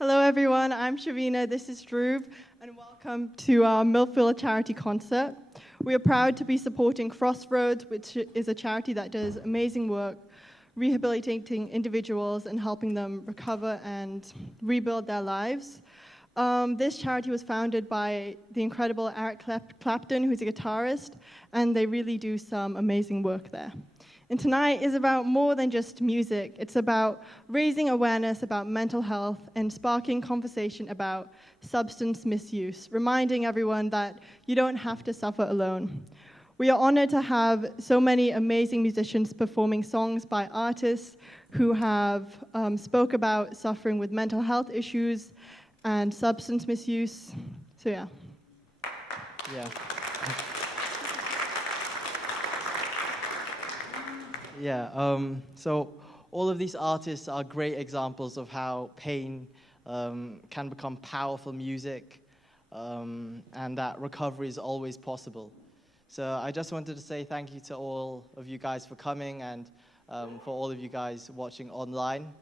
Hello everyone, I'm Shavina, this is Dhruv, and welcome to our Millfield charity concert. We are proud to be supporting Crossroads, which is a charity that does amazing work rehabilitating individuals and helping them recover and rebuild their lives. This charity was founded by the incredible Eric Clapton, who's a guitarist, and they really do some amazing work there. And tonight is about more than just music. It's about raising awareness about mental health and sparking conversation about substance misuse, reminding everyone that you don't have to suffer alone. We are honored to have so many amazing musicians performing songs by artists who have spoke about suffering with mental health issues and substance misuse. So yeah. So all of these artists are great examples of how pain can become powerful music, and that recovery is always possible. So I just wanted to say thank you to all of you guys for coming, and for all of you guys watching online.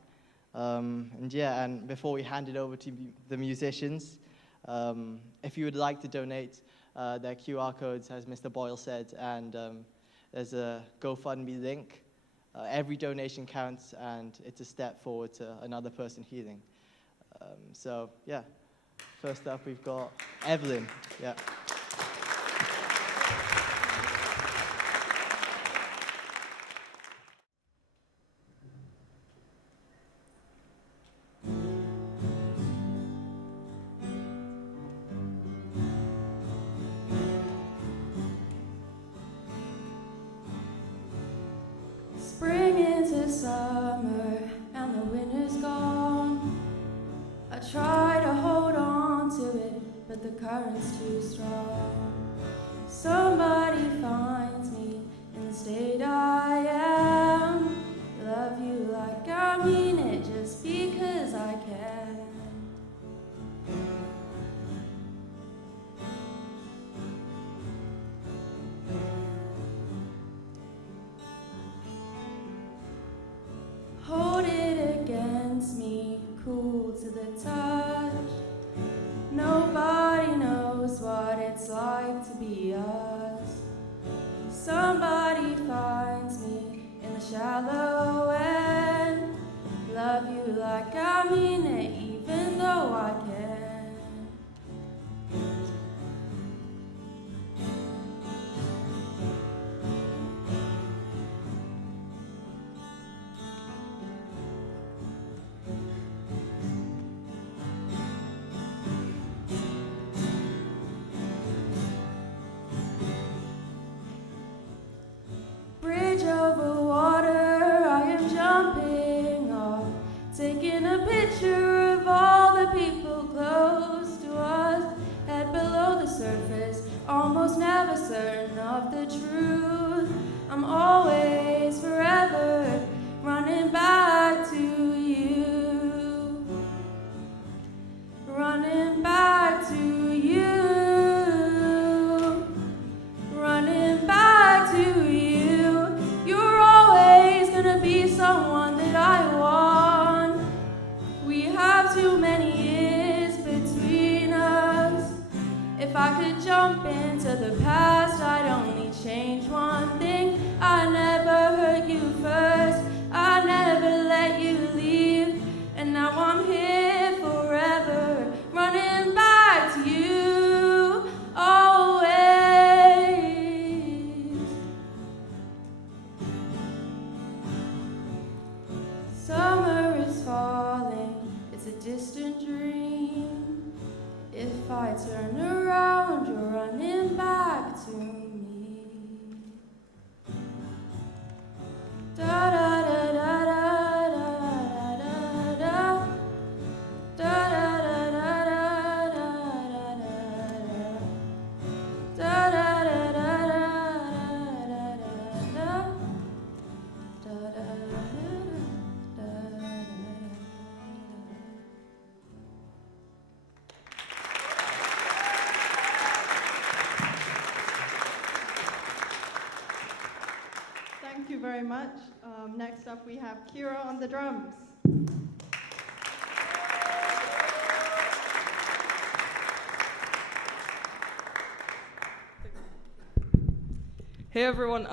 And before we hand it over to the musicians, if you would like to donate, their QR codes, as Mr. Boyle said, and there's a GoFundMe link. Every donation counts, and it's a step forward to another person healing. First up, we've got Evelyn. Yeah. Spring into summer and the winter's gone. I try to hold on to it, but the current's too strong. Somebody finds me in the state I am. Love you like I mean it just because I can. Hold it against me, cool to the touch. Nobody knows what it's like to be us. Somebody finds me in the shallow end. Love you like I mean it, even though I can. Bridge over water, I am jumping off, taking a picture of all the people close to us, head below the surface, almost never certain of the truth. I'm always, forever, running back to you, running back to you, running back to you. You're always gonna be someone that I want. We have too many years between us. If I could jump into the past, I'd only change one thing. I never hurt you first, I never let you leave. And now I'm here forever, running back to you, always. Summer is falling, it's a distant dream. If I turn around, you're running back to me. Da da da da da da da da da da da da da da da da da Thank you very much. Next up, we have Kira on the drums. Hey everyone,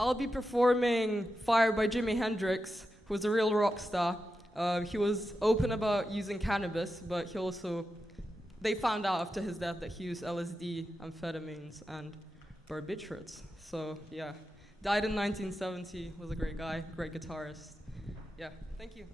I'll be performing Fire by Jimi Hendrix, who was a real rock star. He was open about using cannabis, but they found out after his death that he used LSD, amphetamines, and barbiturates. So yeah, died in 1970, was a great guy, great guitarist. Yeah, thank you.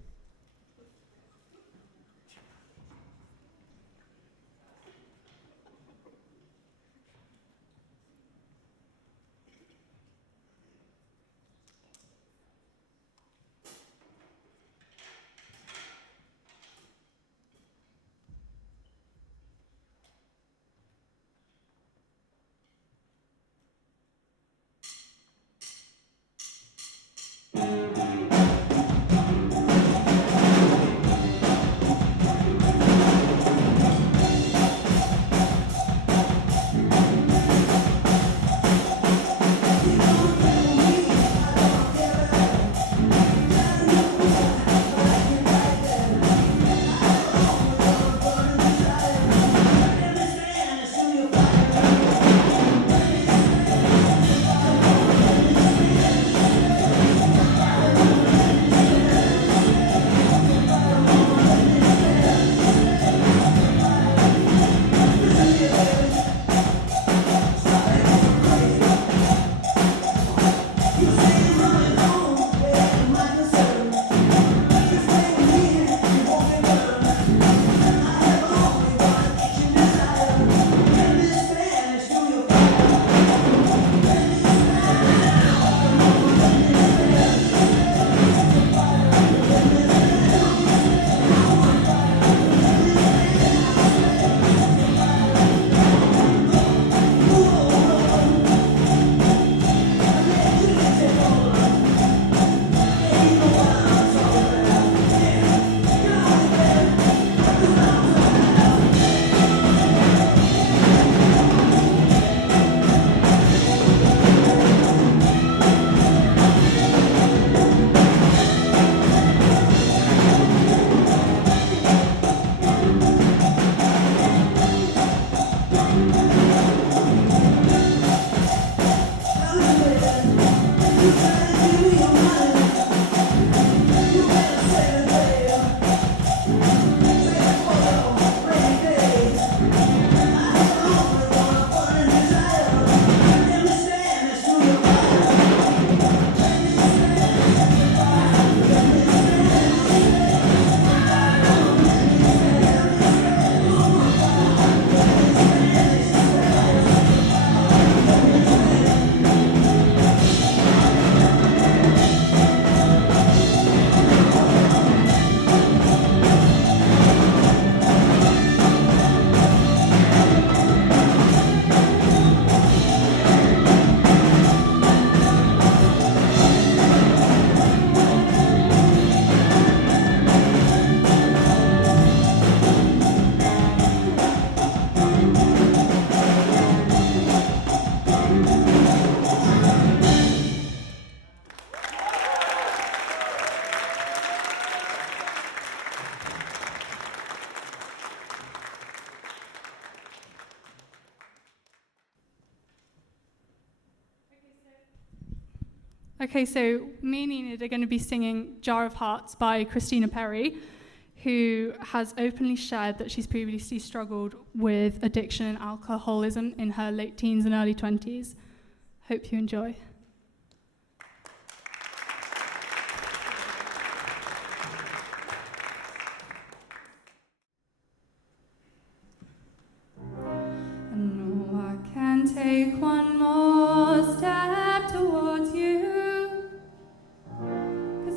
Okay, so me and Enid are going to be singing Jar of Hearts by Christina Perry, who has openly shared that she's previously struggled with addiction and alcoholism in her late teens and early 20s. Hope you enjoy. No, I can't take one more step towards you.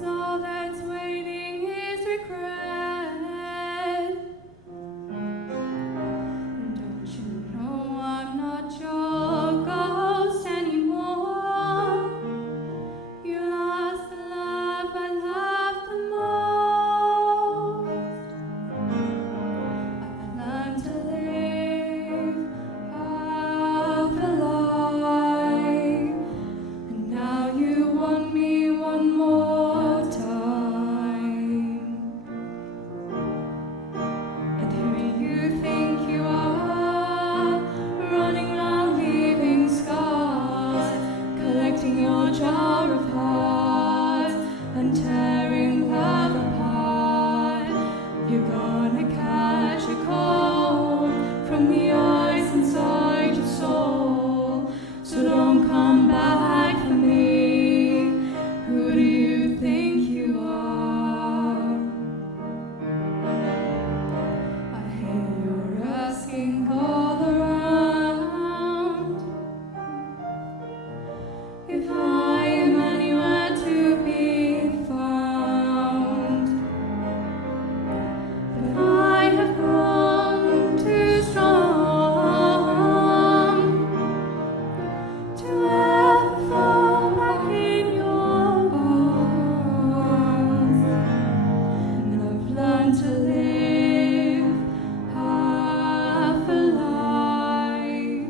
All that's waiting is regret. Don't you know I'm not your ghost anymore? You lost the love I loved the most. I've learned to live half alone. You're gonna catch a cold from the ice inside your soul. So don't come back for me. Who do you think you are? I hear you're asking all around if I am anywhere to be found. But I have grown too strong to ever fall back in your arms. And I've learned to live half a life.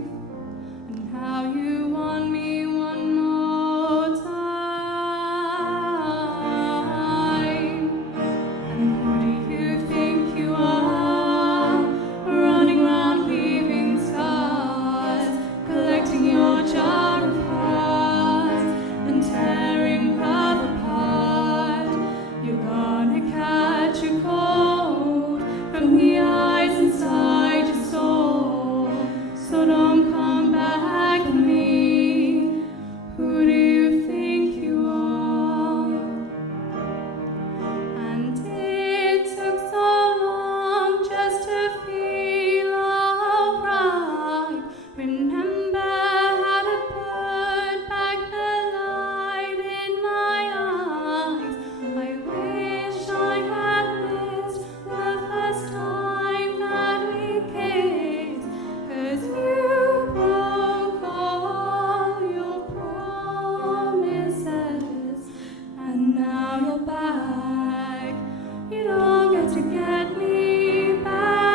And how you want me one more time. And who do you think you are? Running around leaving scars, collecting your jar of hearts and tearing love apart. You're gonna catch a cold from the ice inside your soul. So don't come back to me. Who do you think you are? And it took so long just to feel alright. Remember how to put back the light in my eyes. I wish I had missed the first time that we kissed. 'Cause you broke all your promises, and now you're back. You don't get to get me back.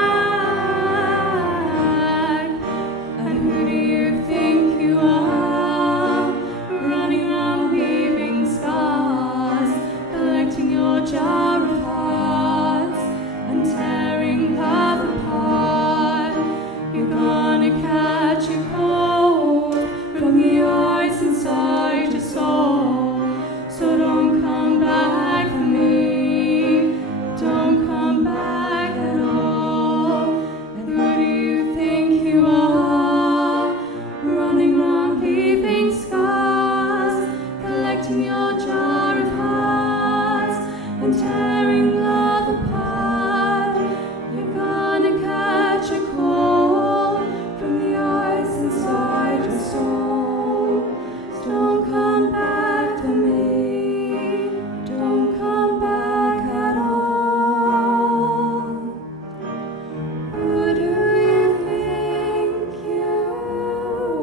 And who do you think you are? Running around leaving scars, collecting your jar of hearts and tearing love apart. You're gonna catch a cold from the ice inside your soul. So don't come back for me. Don't come back at all. And who do you think you are? Running around leaving scars, collecting your jar of hearts and tearing love apart. You're gonna catch a cold from the ice inside your soul. So don't come back for me. Don't come back at all. Who do you think you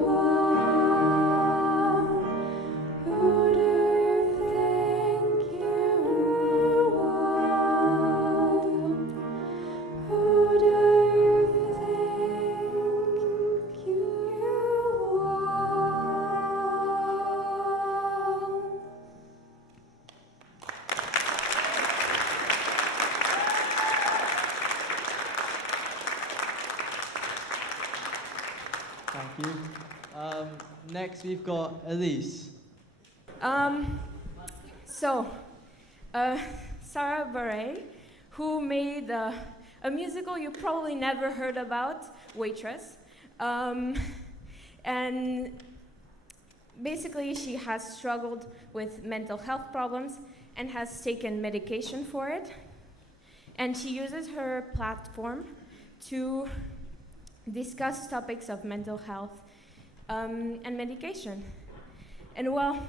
are? Who do you think you are? Who do you think you are? Thank you. Next, we've got Elise. Sarah Bareilles, who made a musical you probably never heard about, Waitress. And basically, she has struggled with mental health problems and has taken medication for it. And she uses her platform to discuss topics of mental health and medication. And well,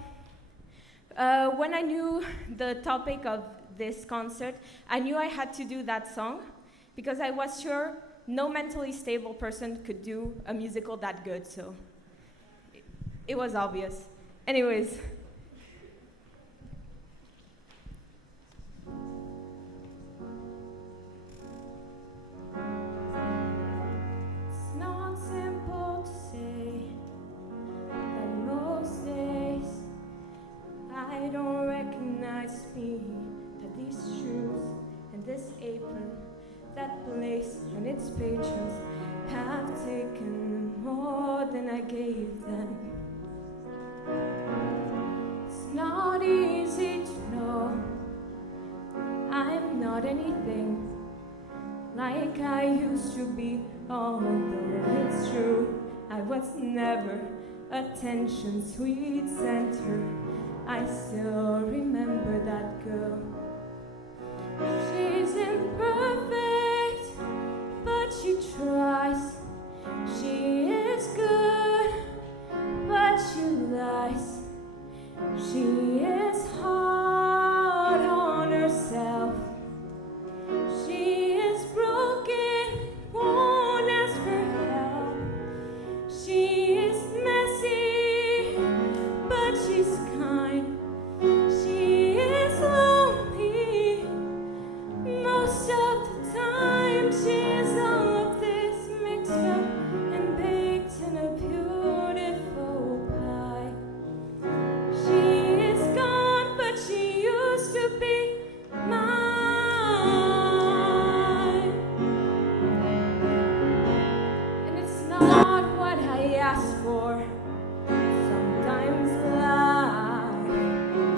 when I knew the topic of this concert, I knew I had to do that song because I was sure no mentally stable person could do a musical that good, so it was obvious. Anyways. It's not simple to say that most days I don't recognize me, that these shoes and this apron, that place and its patrons have taken more than I gave them. It's not easy to know I'm not anything like I used to be, although it's true, I was never attention's sweet center. I still remember that girl. She's imperfect, but she tries. She is good, but she lies. She is hard on herself. She is broken, won't ask for help. She is messy, but she's kind. She is lonely most of the time. She is all of this mixed up and baked in a beautiful pie. She is gone, but she used to be mine. And it's not what I asked for. Sometimes life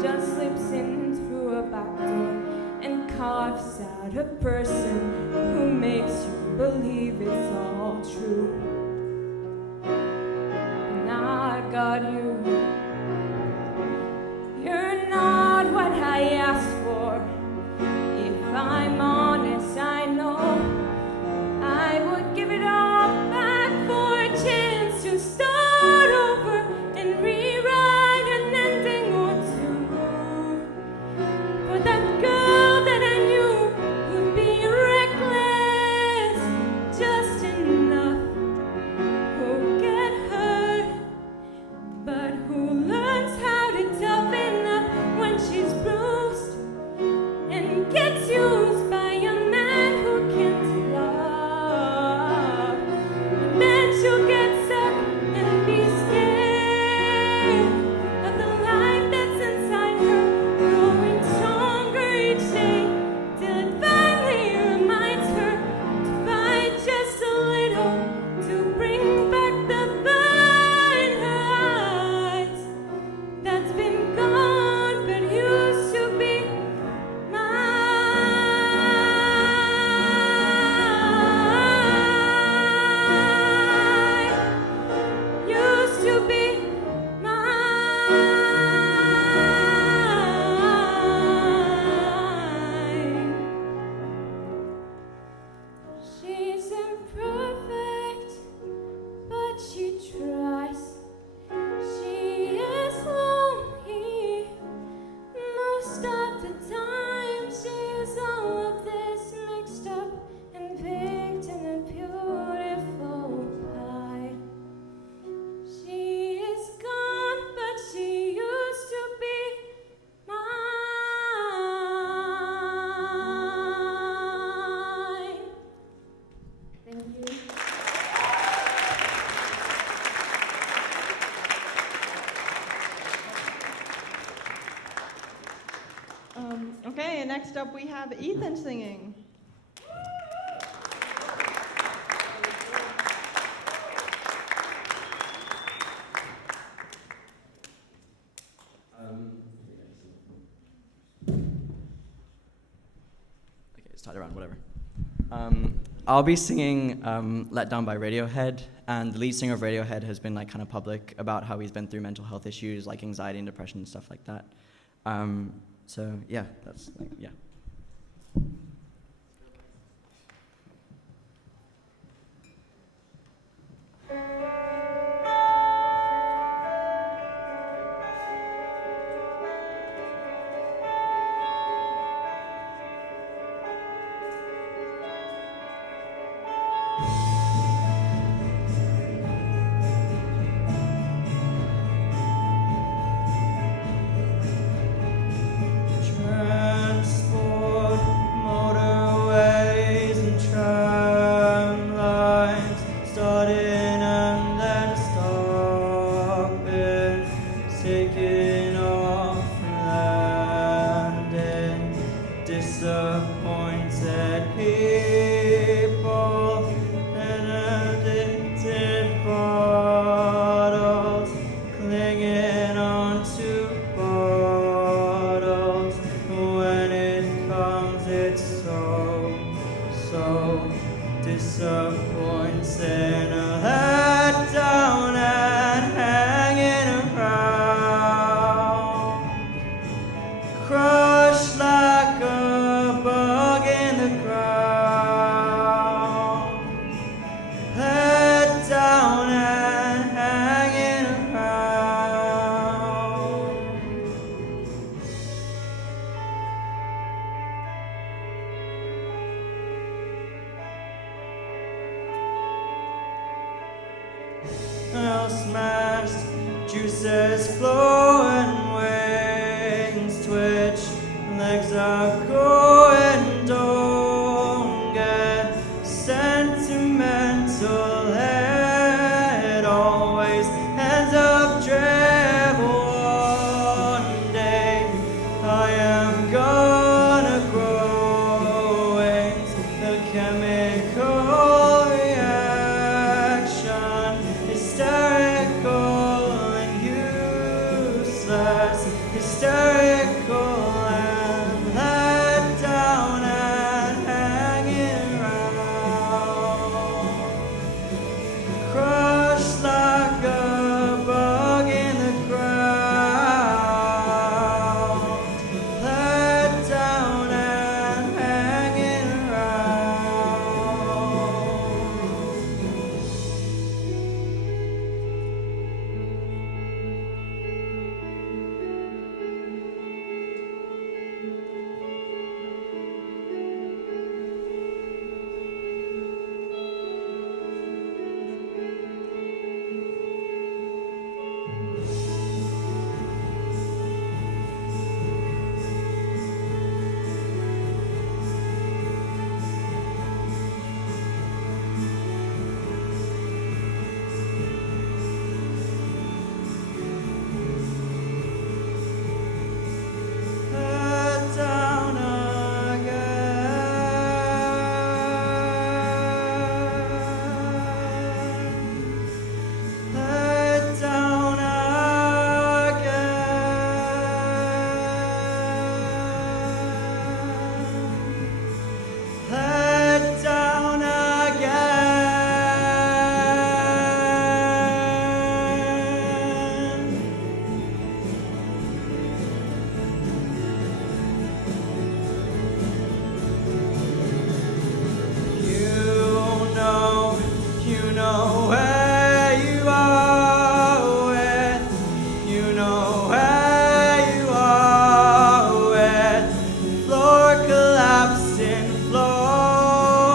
just slips in through a back door and carves out a person who makes you believe it's all true. And I got you. You're not what I asked for. If I'm honest, I know I would give it all back for a chance to start over and rewrite an ending or two. For that girl that I knew would be reckless, just enough, who'll get hurt, but who learns how to toughen up when she's bruised and gets used by a man who can't love. And then she'll get stuck and be scared of the life that's inside her, growing stronger each day till it finally reminds her to fight just a little to bring back the fire in her eyes that's been gone but used to be mine. Used to be mine. She's imperfect, but she tries. She is lonely most of the time. She is all of this mixed up and baked in a beautiful pie. She is gone, but she used to be mine. Thank you. Okay, and next up we have Ethan singing. Okay, it's tied around, whatever. I'll be singing Let Down by Radiohead, and the lead singer of Radiohead has been like kind of public about how he's been through mental health issues like anxiety and depression and stuff like that. So yeah, that's like, yeah. Transport disappointed, let down and hanging around, crushed like a bug in the ground, let down and hanging around. Now smashed, juices flow and wings twitch, legs are going, don't get sentimental, it always ends up drivel. One day I am gonna grow wings, the chemical reaction, hysterical and useless, hysterical and let down and hanging around, crushed like a bug in the ground, let down and hanging around. Let down again, let down again, let down again. You know where you are with, you know where you are with, floor collapsing, floating,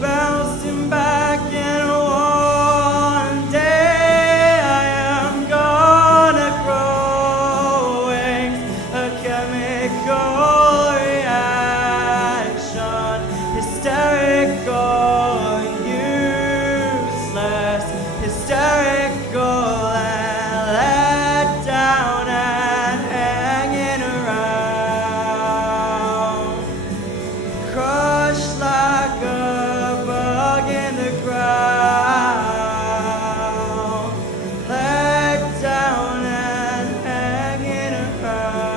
bouncing back, and one day I am gonna grow wings, a chemical reaction, hysterical and useless, hysterical and let down and hanging around, crushed like a bug in the ground, let down and hanging around.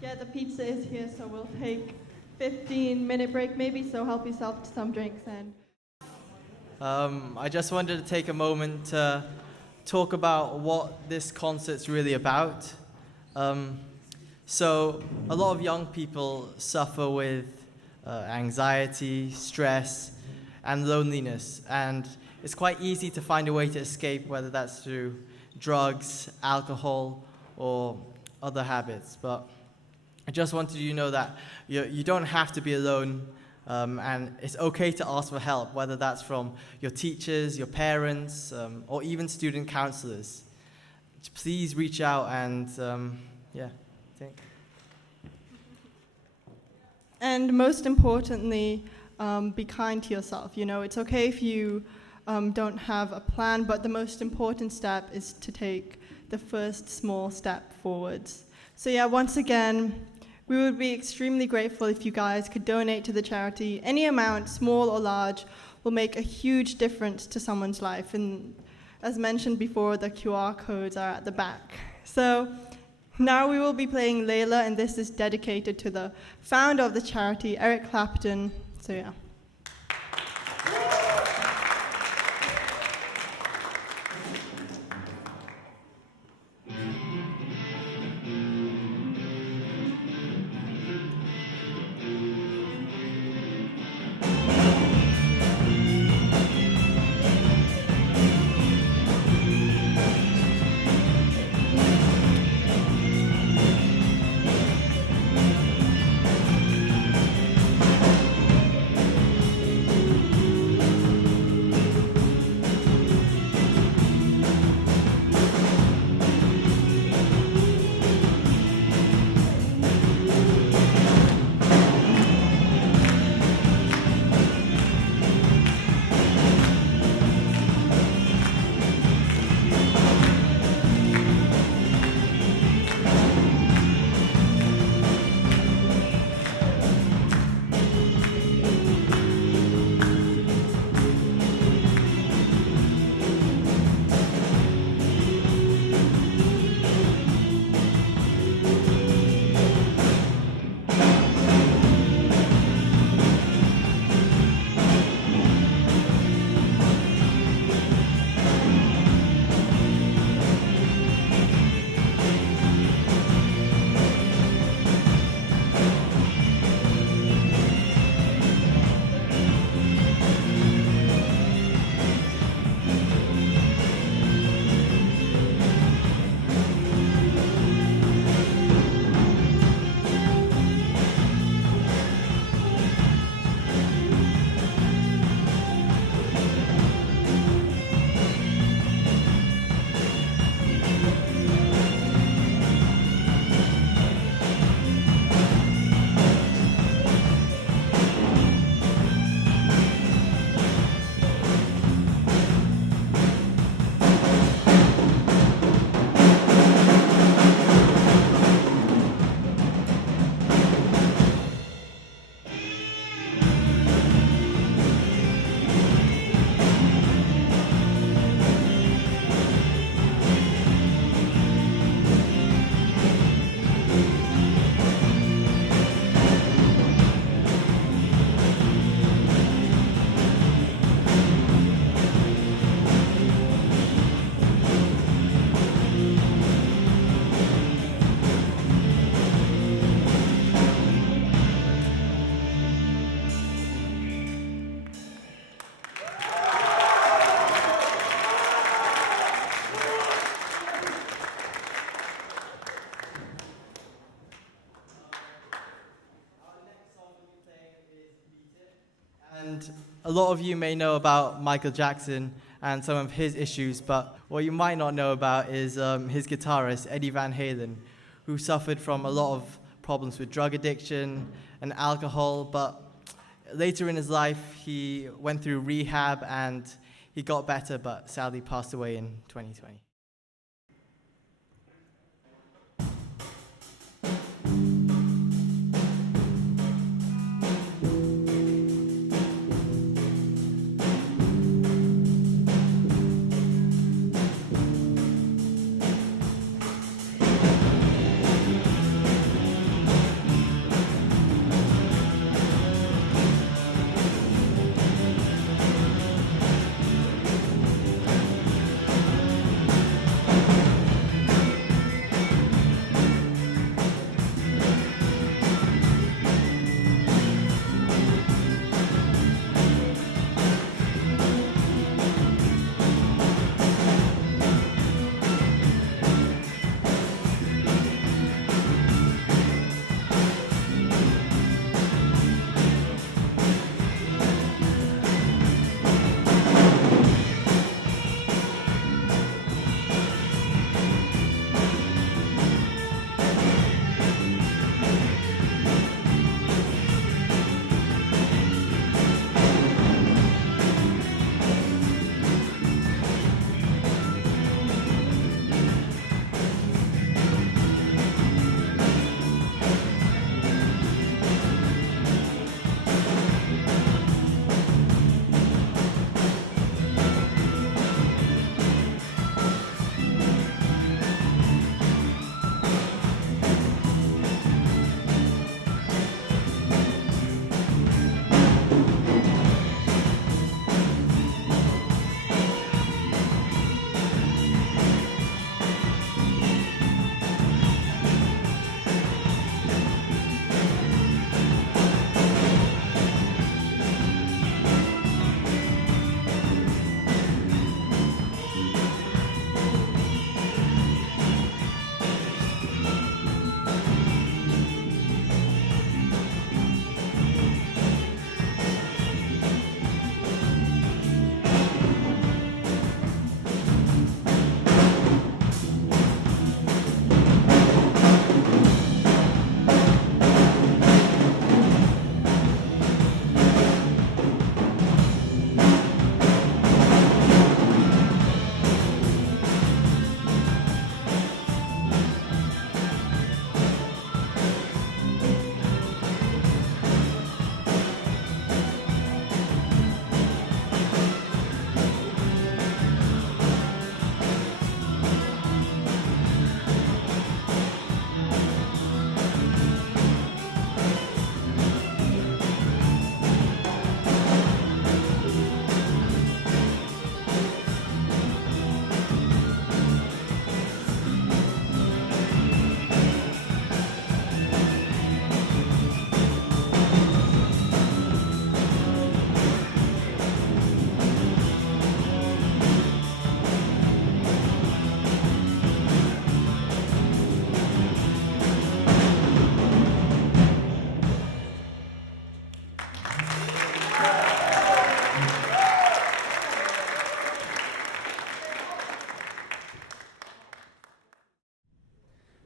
Yeah, the pizza is here, so we'll take 15-minute break maybe, so help yourself to some drinks and I just wanted to take a moment to talk about what this concert's really about. So a lot of young people suffer with anxiety, stress, and loneliness, and it's quite easy to find a way to escape, whether that's through drugs, alcohol, or other habits. But I just wanted you to know that you don't have to be alone, and it's okay to ask for help, whether that's from your teachers, your parents, or even student counselors. Please reach out and, yeah, thank you. And most importantly, be kind to yourself. You know, it's okay if you don't have a plan, but the most important step is to take the first small step forwards. So yeah, once again, we would be extremely grateful if you guys could donate to the charity. Any amount, small or large, will make a huge difference to someone's life. And as mentioned before, the QR codes are at the back. So now we will be playing Layla, and this is dedicated to the founder of the charity, Eric Clapton. So yeah. And a lot of you may know about Michael Jackson and some of his issues, but what you might not know about is his guitarist, Eddie Van Halen, who suffered from a lot of problems with drug addiction and alcohol, but later in his life, he went through rehab and he got better, but sadly passed away in 2020.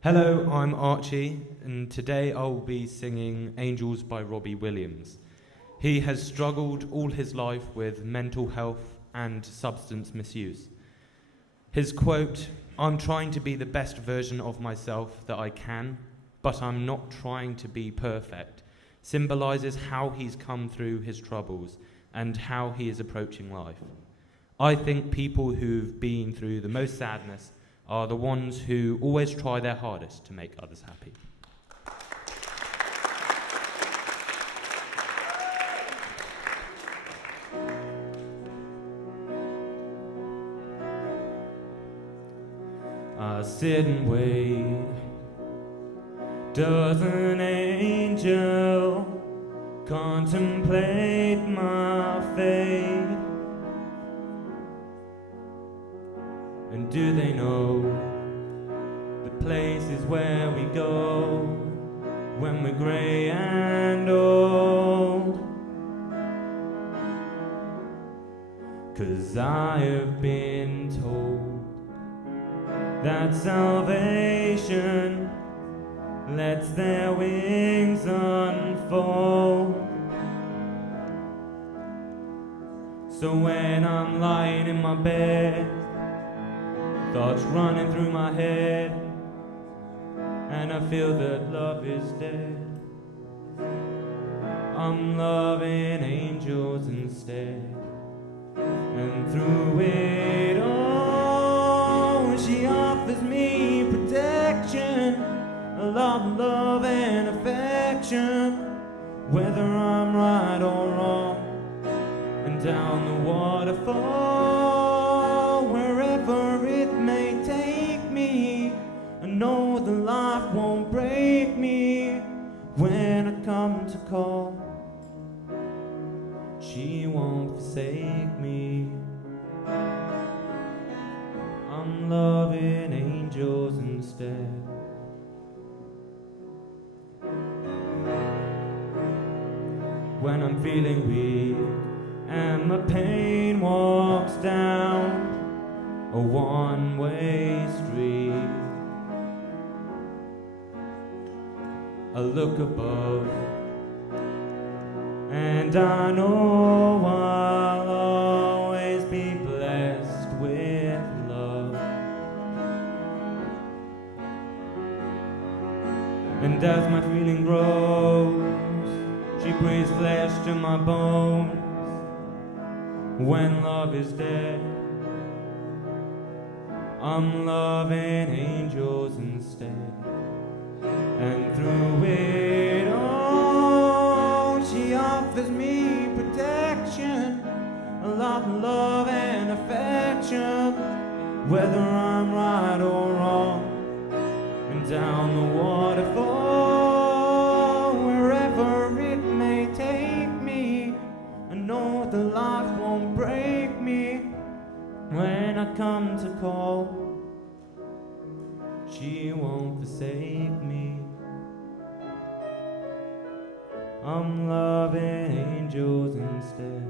Hello, I'm Archie, and today I'll be singing Angels by Robbie Williams. He has struggled all his life with mental health and substance misuse. His quote, "I'm trying to be the best version of myself that I can, but I'm not trying to be perfect," symbolizes how he's come through his troubles and how he is approaching life. I think people who've been through the most sadness are the ones who always try their hardest to make others happy. I sit and wait. Does an angel contemplate my fate? And do they know the places where we go when we're grey and old? 'Cause I have been told that salvation lets their wings unfold. So when I'm lying in my bed, thoughts running through my head, and I feel that love is dead, I'm loving angels instead. And through it all, she offers me protection, a lot of love and affection, whether I'm right or wrong. And down the waterfall, wherever it may take me, I know the life won't break me. When I come to call, she won't forsake me. I'm loving angels instead. When I'm feeling weak and my pain walks down a one-way street, I look above and I know I'll always be blessed with love. And as my feeling grows, she breathes flesh to my bones. When love is dead, I'm loving angels instead. And through it all, she offers me protection, a lot of love and affection, whether I'm right or wrong. And down the waterfall, wherever it may take me, I know the life won't break me. When I come to call, she won't forsake me. I'm loving angels instead.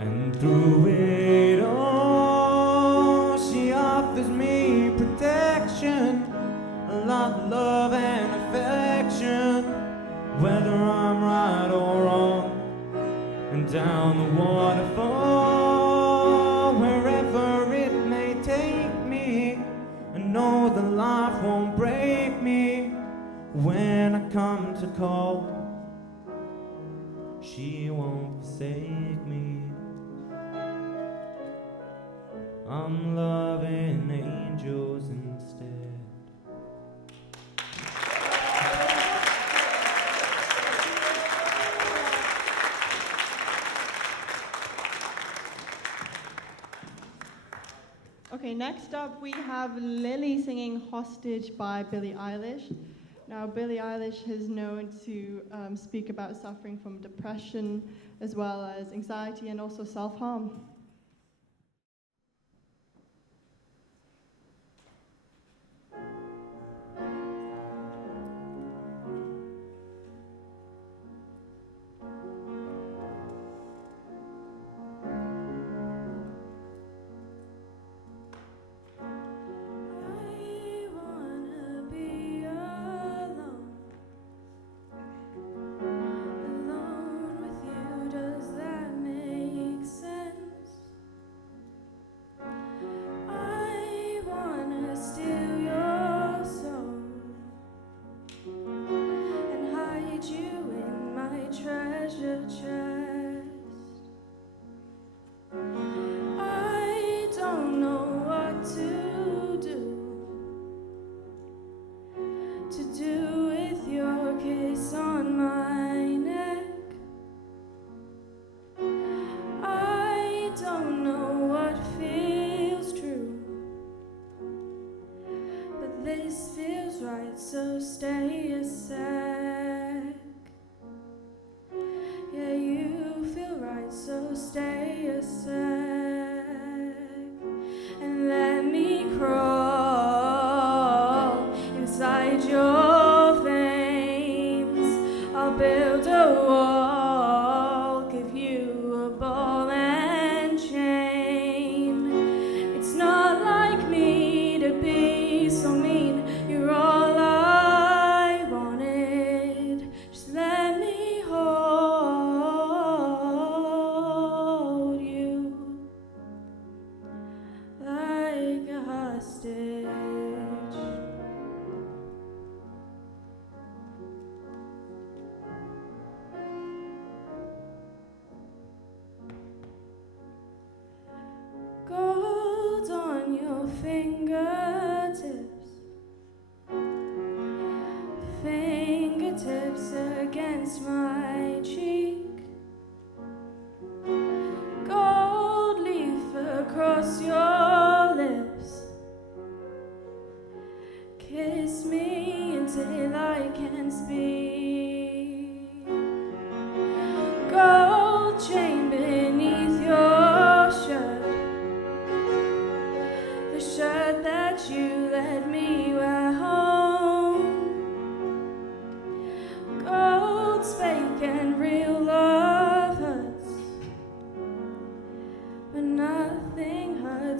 And through it all, she offers me protection, a lot of love and affection, whether I'm right or wrong. And down the waterfall, wherever it may take me, I know the life won't break me. When I come to call, she won't forsake me. I'm loving angels instead. Okay, next up we have Lily singing Hostage by Billie Eilish. Now, Billie Eilish is known to speak about suffering from depression as well as anxiety and also self-harm. So stay a sec. Yeah, you feel right, so stay a sec. And let me crawl inside your veins. I'll build a wall, give you a ball and chain. It's not like me to be so mean. You're all fingertips against my cheek, gold leaf across your lips. Kiss me until I can speak. Gold chain beneath your shirt, the shirt that you let me wear home. Gold spake and real love hurts, but nothing hurts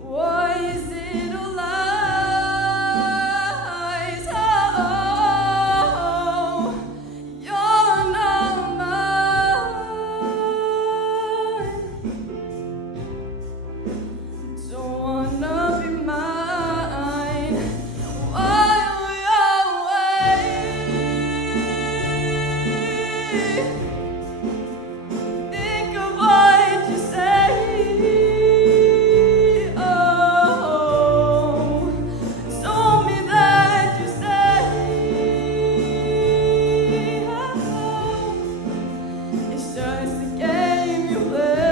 Why is it all lies? Oh, you're not mine. Don't wanna be mine while you're away. Think of what you say. Oh, told me that you stay. Oh, it's just a game you play.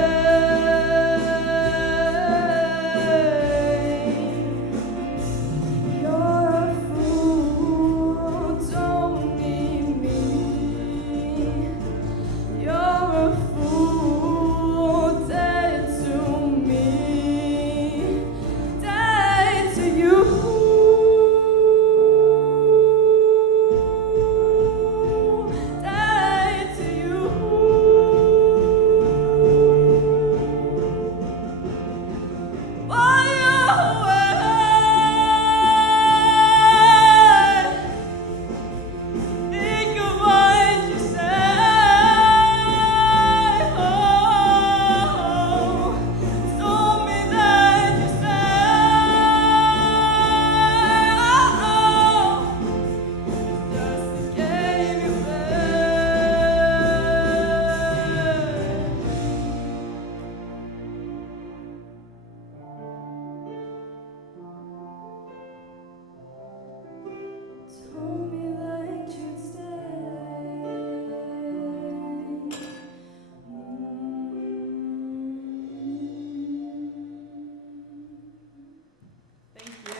You're a fool, don't need me. You're a fool, dead to me, dead to you. Dead to you. While you're away, think of what you say. Oh, told me that you stay. Oh, just a game you play. Told me that you'd stay. Thank you.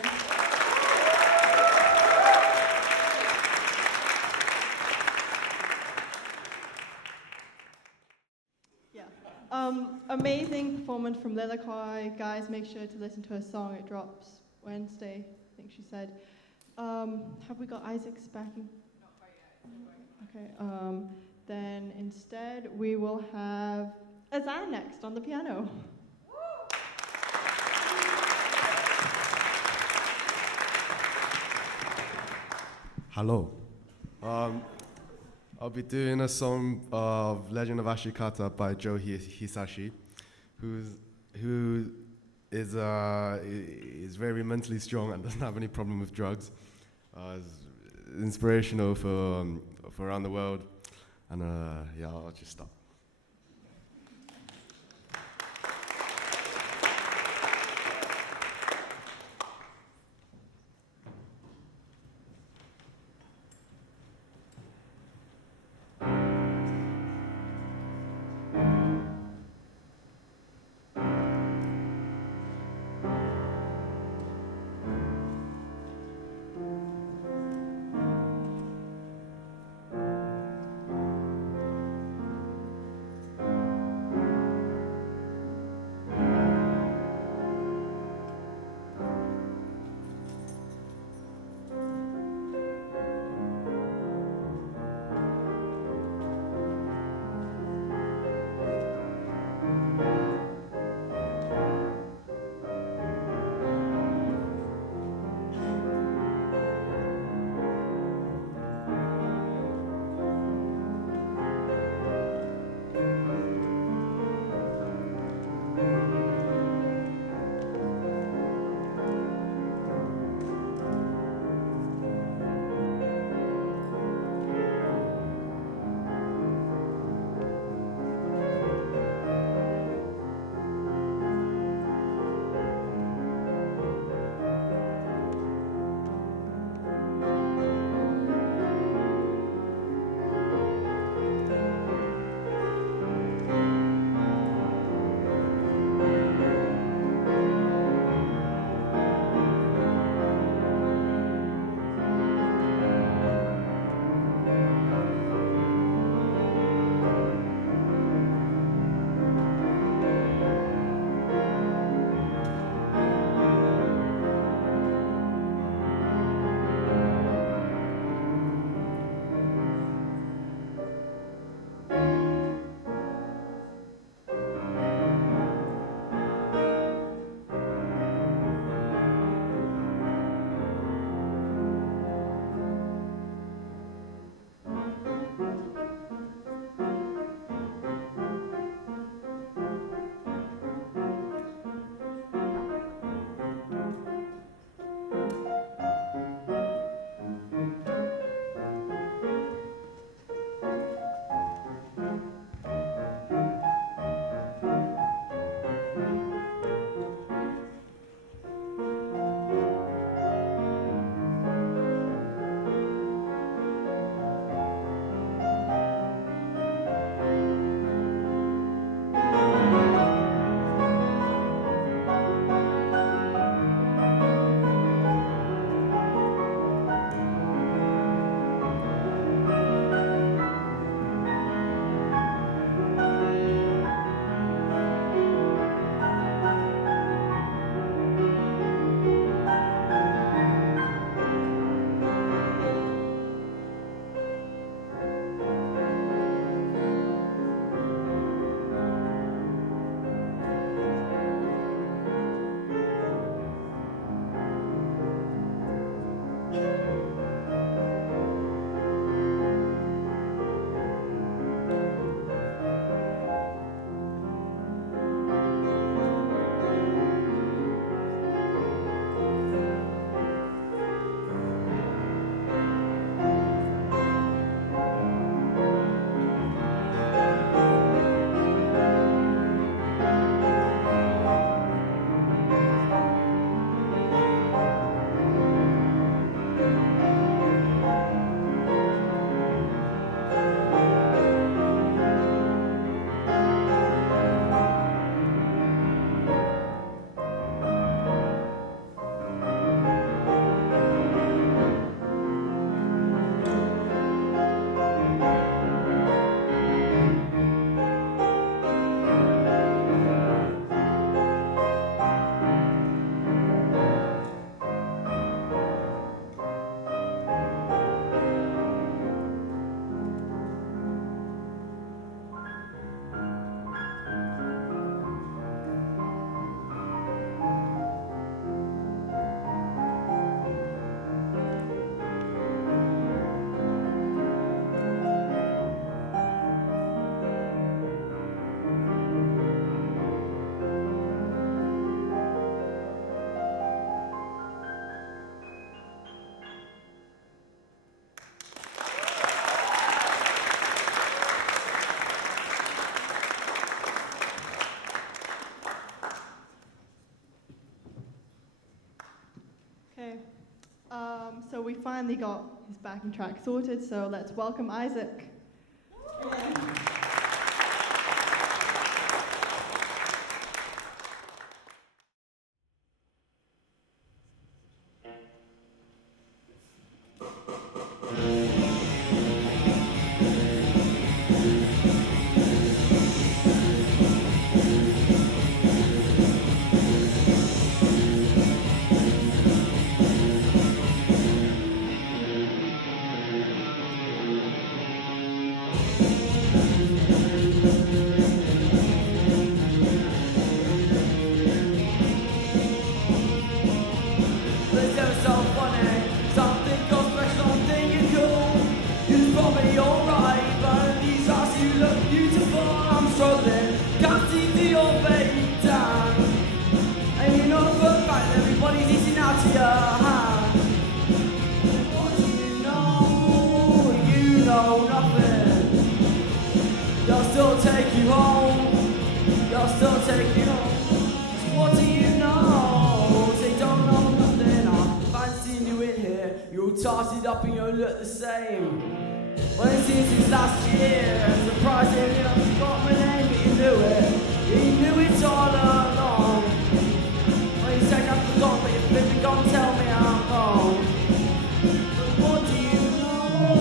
Yeah. Amazing performance from Lilikoi. Guys, make sure to listen to her song. It drops Wednesday, I think she said. Have we got Isaac's backing? Not quite yet. Okay. Then instead we will have Azan next on the piano. Hello. I'll be doing a song of Legend of Ashikata by Joe Hisashi, who is very mentally strong and doesn't have any problem with drugs. It's inspirational for around the world, and yeah, I'll just stop. So we finally got his backing track sorted, so let's welcome Isaac. Tarted up and you look the same. Well, it seems since last year, surprisingly, I forgot my name, but you knew it. You knew it all along. Well, you said I forgot, but you've been gone, tell me I'm wrong. But what do you know?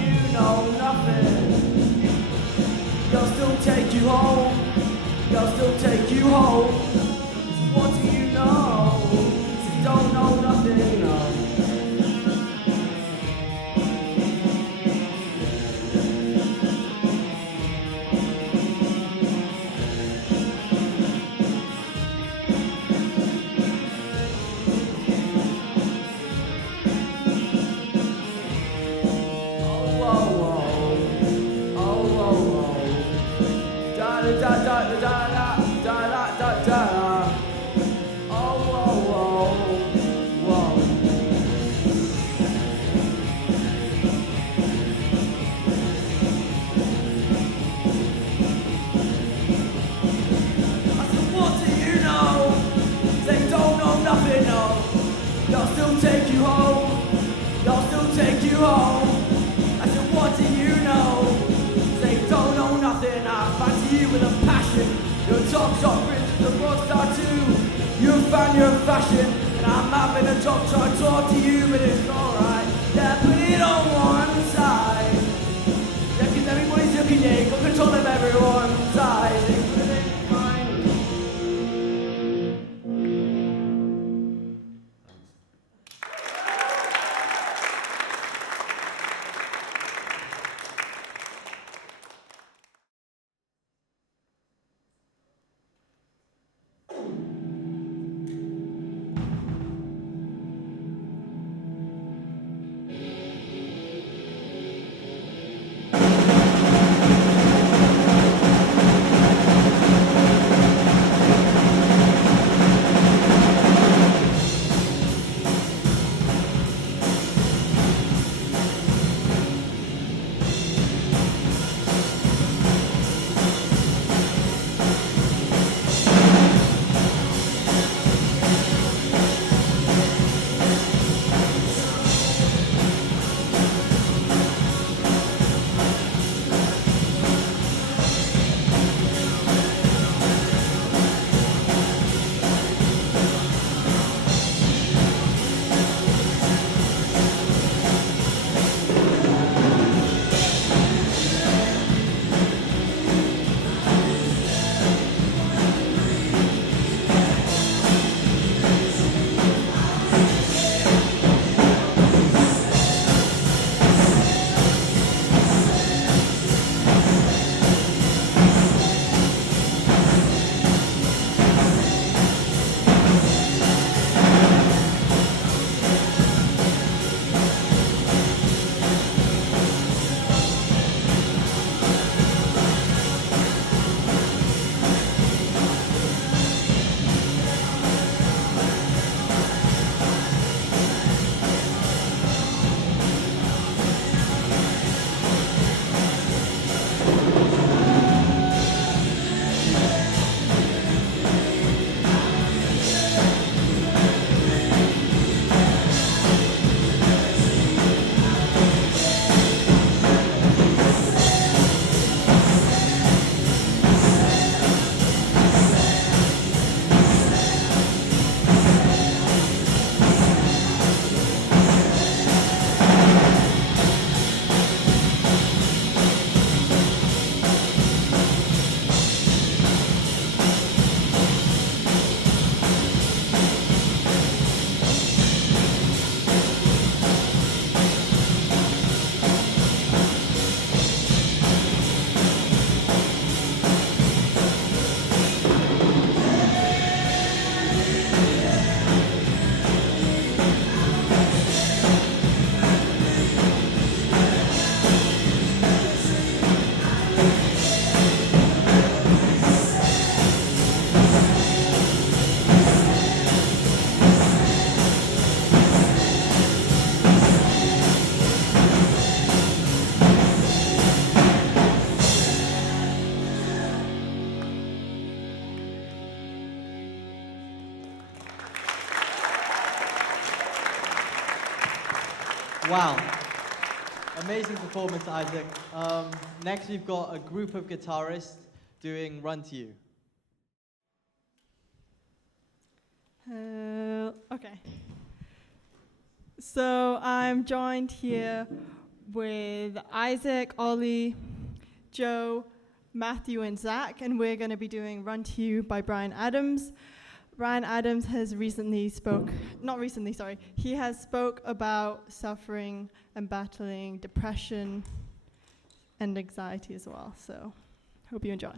You know nothing. They'll still take you home. They'll still take you home. So what do you know? So you don't know nothing, no. Your fashion, and I'm having a job trying to talk to you, but it's alright. Yeah, put it on one side. Yeah, cause everybody's looking at you, got control of everyone's eyes. They put it fine. Wow. Amazing performance, Isaac. Next, we've got a group of guitarists doing Run to You. Okay. So I'm joined here with Isaac, Ollie, Joe, Matthew, and Zach, and we're going to be doing Run to You by Bryan Adams. Bryan Adams has he has spoke about suffering and battling depression and anxiety as well. So hope you enjoy.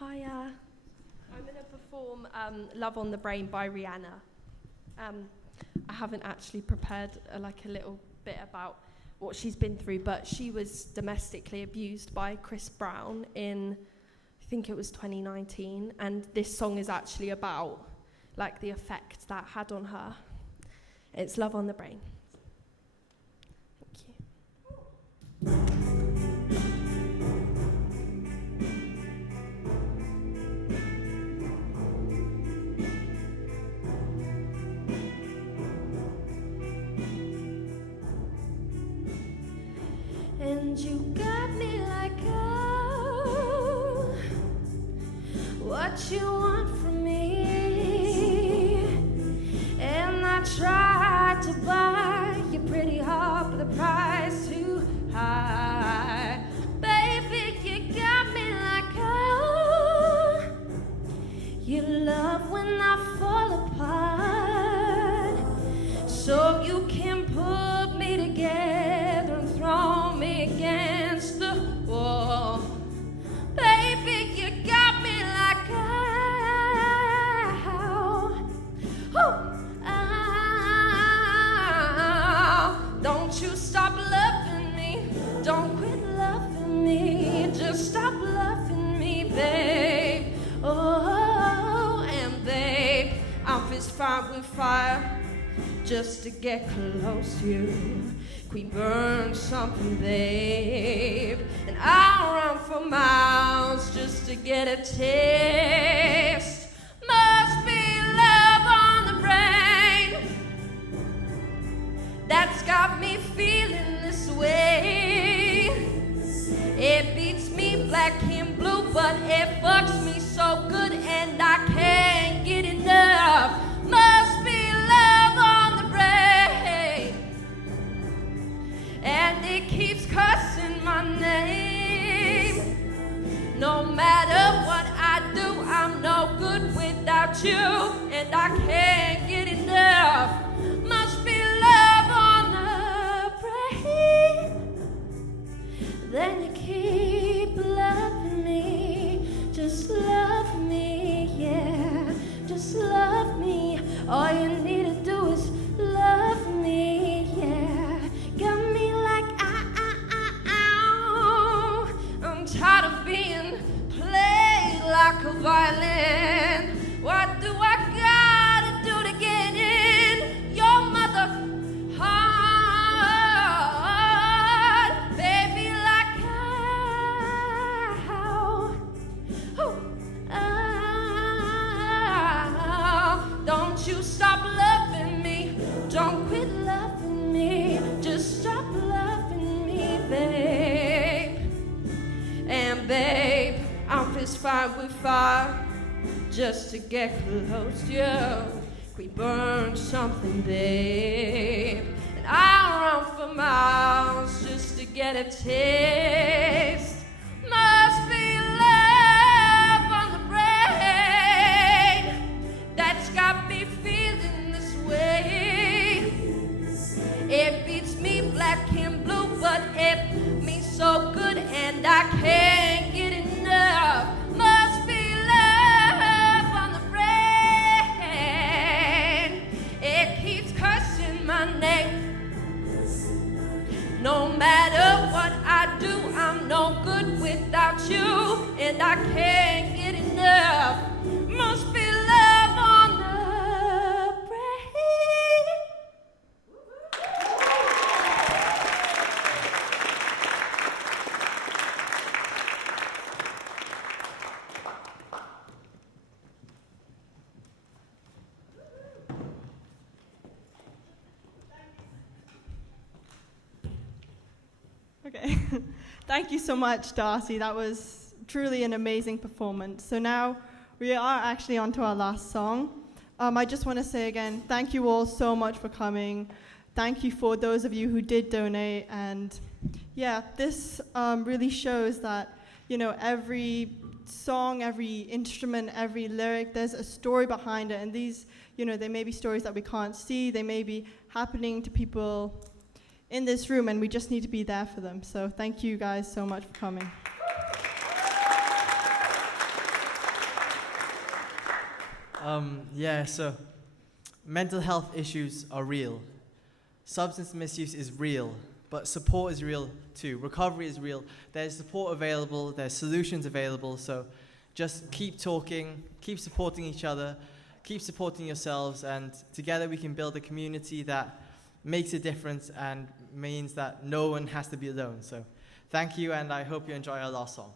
Hiya. I'm going to perform Love on the Brain by Rihanna. I haven't actually prepared a little bit about what she's been through, but she was domestically abused by Chris Brown in, I think it was 2019, and this song is actually about like the effect that had on her. It's Love on the Brain. Thank you. And you got me like, oh, what you want from me. And I tried to buy your pretty heart, but the price too high. Baby, you got me like, oh, you love when I fall apart, so you can put me together and throw me against the wall. Baby, you got me like, don't you stop loving me, don't quit loving me, just stop loving me, babe. Oh, and babe, I'm fist fired with fire just to get close to you. We burn something, babe, and I'll run for miles just to get a taste. Must be love on the brain that's got me feeling this way. It beats me black and blue, but it fucks me so good and I can't get enough. Must be love on the brain, and it keeps cussing my name. No matter what I do, I'm no good without you, and I can't get enough. Must be love on the brain. Then you keep loving me, just love me, yeah, just love me. All you need to do is love me, yeah. Got me like, ow. I'm tired of being played like a violin. What do I gotta do to get in your mother heart? Baby, like, ow. Don't you stop loving me, don't quit loving me, just stop loving me, babe. And babe, I'm fist fired with fire just to get close to you. We burn something, babe, and I'll run for miles just to get a taste. Must be love on the brain that's got me feeling this way. It beats me black and blue, but it me so good and I can't get enough. Must be love on the brain. It keeps cussing my name. No matter what I do, I'm no good without you, and I can't get enough. Must be love on the brain. Okay. Thank you so much, Darcey. That was truly an amazing performance. So now we are actually on to our last song. I just want to say again, thank you all so much for coming. Thank you for those of you who did donate. And yeah, this really shows that, you know, every song, every instrument, every lyric, there's a story behind it. And these, you know, they may be stories that we can't see. They may be happening to people in this room, and we just need to be there for them. So thank you guys so much for coming. So mental health issues are real. Substance misuse is real, but support is real too. Recovery is real. There's support available, there's solutions available, so just keep talking, keep supporting each other, keep supporting yourselves, and together we can build a community that makes a difference and means that no one has to be alone. So thank you, and I hope you enjoy our last song.